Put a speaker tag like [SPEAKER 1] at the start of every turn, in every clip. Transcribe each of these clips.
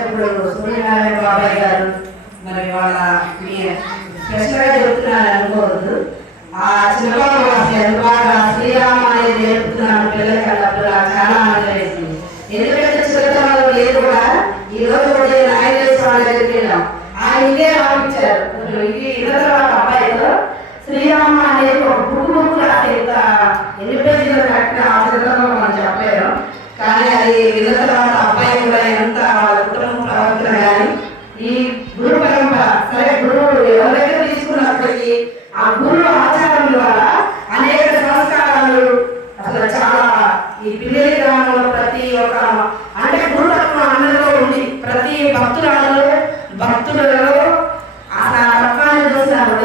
[SPEAKER 1] వచ్చినప్పుడు సూర్యనారాయణ బాబాయ్ గారు మరి వాళ్ళ స్పెషల్గా చెబుతున్నాను అనుకోవద్దు. ఆ చిన్నబాబు రాశారు బాగా శ్రీరామ అనేది నేర్పుతున్నాను పిల్లలకి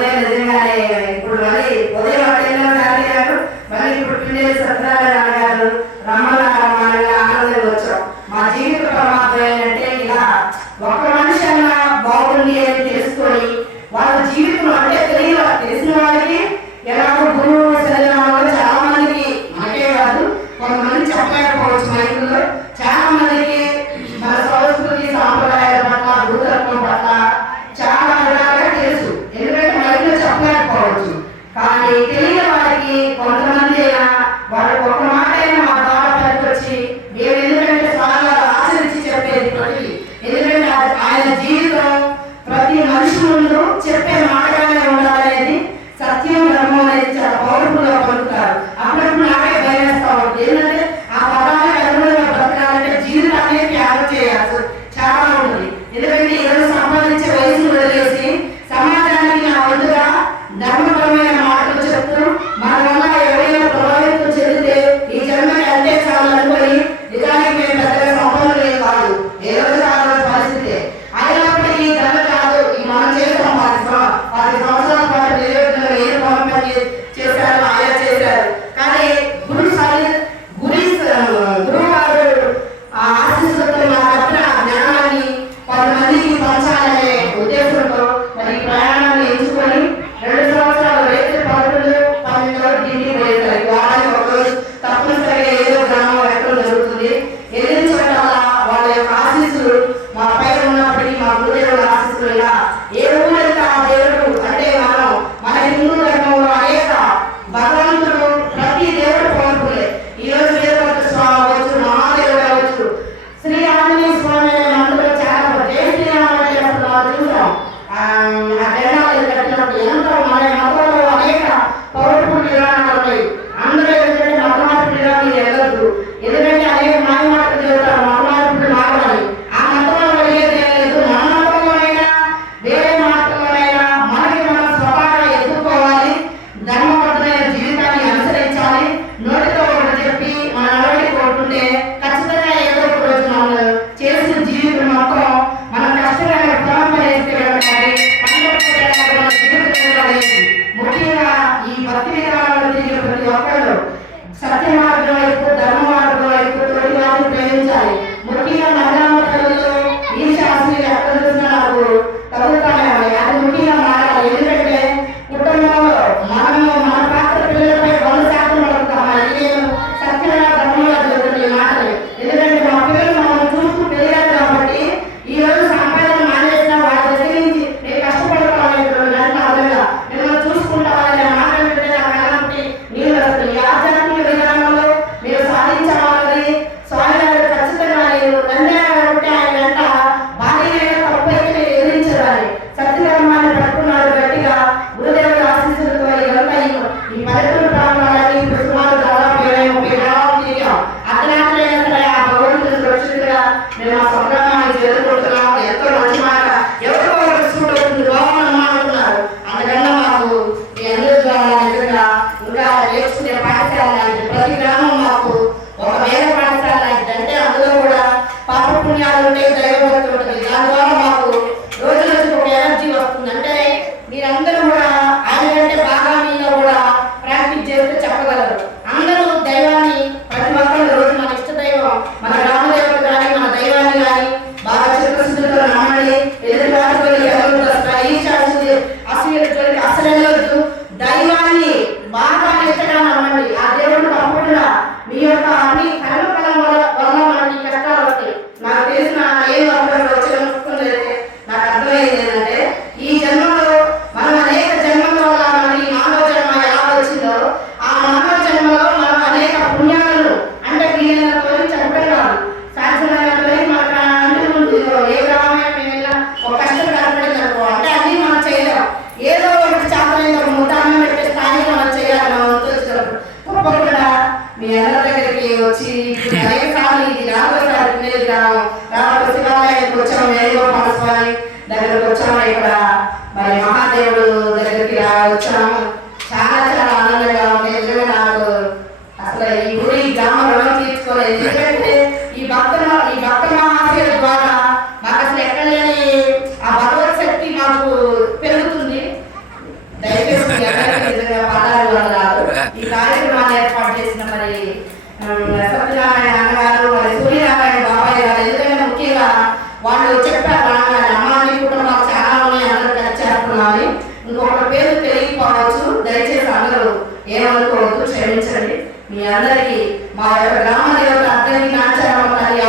[SPEAKER 1] ఉదయం నిజంగానే ఇప్పుడు మళ్ళీ ఉదయం టైంలో శారద గారు మళ్ళీ ఇప్పుడు పిల్లలు సత్యనారాయణ గారు రమణ ఆనందం వచ్చాం మా జీవిత ప్రమాదం ఏంటంటే ఇలా ఒక మనిషి అన్న బాగుంది అని తెలుసుకొని వాళ్ళ జీవితం మన వయసాలు ఇది నలభై సార్ పిల్లలు గ్రామం రావడం శివాలయానికి వచ్చాము వేణుగోపాల స్వామి దగ్గరకు వచ్చాము ఇక్కడ మరి మహాదేవుడు దగ్గరికి వచ్చాము. చాలా చాలా ఆనందంగా ఉంది. నిజంగా నాకు అసలు ఇప్పుడు ఈ గ్రామం రుణం తీర్చుకోలేదు ఎందుకంటే ఈ భక్తుల ఈ భక్త మహాశయ ద్వారా మాకు అసలు ఎక్కడ లేని ఆ భగవత్ శక్తి మాకు పెరుగుతుంది. దయచేసి నిజంగా పడాలి ఈ కార్యక్రమాన్ని ఏర్పాటు చేసిన మరి ఏమనుకోవద్దు క్షమించండి మీ అందరికీ మా యొక్క గ్రామ దేవత అద్దెకి నాచారమ్మ తల్లి